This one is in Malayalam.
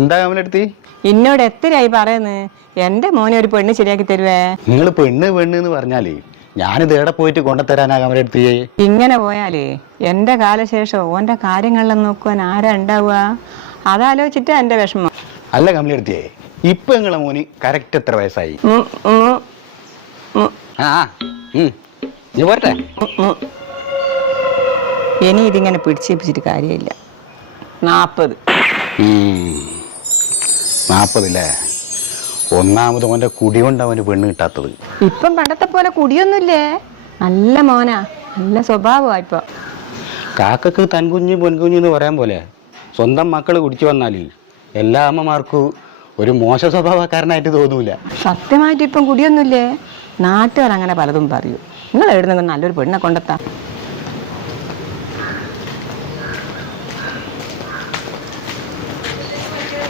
എന്താ കമലെടുത്തി? എന്നോട് എത്രയായി പറയുന്നത് എന്റെ മോനെ ഒരു പെണ്ണ് ശരിയാക്കി തരുവേ? നിങ്ങൾ പെണ്ണ് പെണ്ണ് എന്ന് പറഞ്ഞാലേ ഞാനിത് എവിടെ പോയിട്ട് കൊണ്ടുതരാനാ കമലെടുത്തി? ഇങ്ങനെ പോയാലേ എന്റെ കാലശേഷം ഓന്റെ കാര്യങ്ങളിലും നോക്കുവാൻ ആരാ ഉണ്ടാവുക? അതാലോചിച്ചിട്ട് എന്റെ വിഷമം. അല്ല കമലെടുത്തിയേ, ഇപ്പൊ നിങ്ങളെ മോന് കറക്റ്റ് എത്ര വയസ്സായി? നീ പോരട്ടെ. ഇനി ഇതിങ്ങനെ പിടിച്ചേപ്പിച്ചിട്ട് കാര്യമില്ല. 40. 40 അല്ലേ? ഒന്നാമത് അവന്റെ കുടി കൊണ്ട് അവന് പെണ്ണ് കിട്ടാത്തത്. ഇപ്പം പണ്ടത്തെ പോലെ കുടിയൊന്നുമില്ലേ? നല്ല മോനാ, നല്ല സ്വഭാവമാ. ഇപ്പൊ കാക്കക്ക് തൻകുഞ്ഞ് പൊൻകുഞ്ഞ് എന്ന് പറയാൻ പോലെ സ്വന്തം മക്കള് കുടിച്ചു വന്നാല് എല്ലാ അമ്മമാർക്കും ഒരു മോശ സ്വഭാവക്കാരനായിട്ട് തോന്നൂല. സത്യമായിട്ട് ഇപ്പം കുടിയൊന്നുമില്ലേ? നാട്ടുകാർ അങ്ങനെ പലതും പറയൂ. നിങ്ങൾ എവിടുന്നെങ്കിലും നല്ലൊരു പെണ്ണെ കൊണ്ടെത്താം.